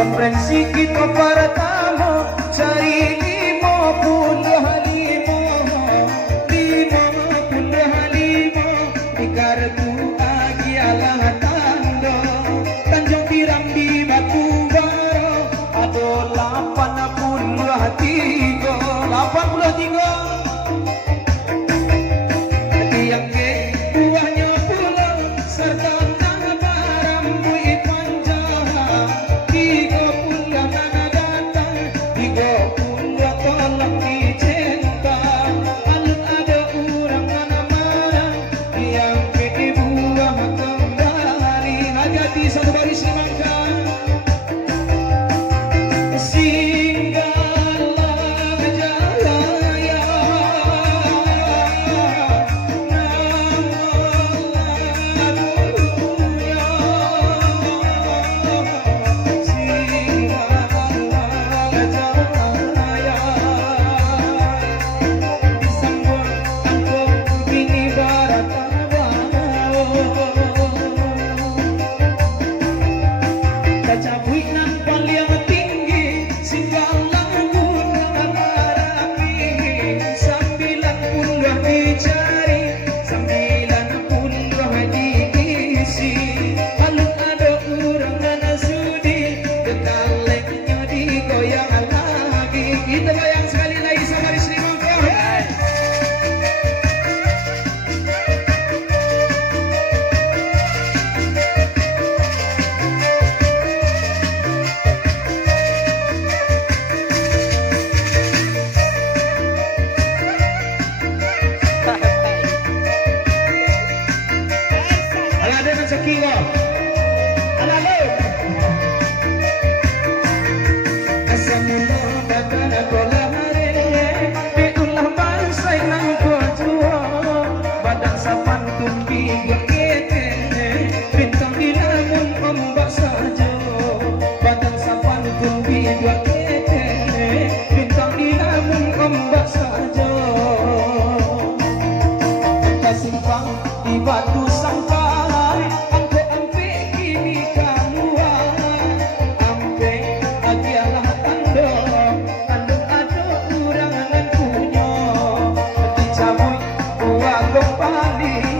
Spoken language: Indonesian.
Komprensi kita para tamu cari 50 di kartu agi alah tando Tanjung Piram di Batu Baro ada 83 tiang ke buahnya pulau serta satu baris nangka Singgala Jaya disambung kampung bini barat cabuik nan paling tinggi Singgala gunung Marapi 90 dicari 90 diisi paling ada orang nana sudi ketaleknya digoyang lagi kita goyang sekali lagi sama di sini Sekiwa Analo Asamuna Batana Kolare Diulah bangsa yang kujua Badang sapan tumpi gengete Bintang di lamun ombak saja Badang sapan tumpi gengete Bintang di lamun ombak saja Angka simpang di batu sangka Bali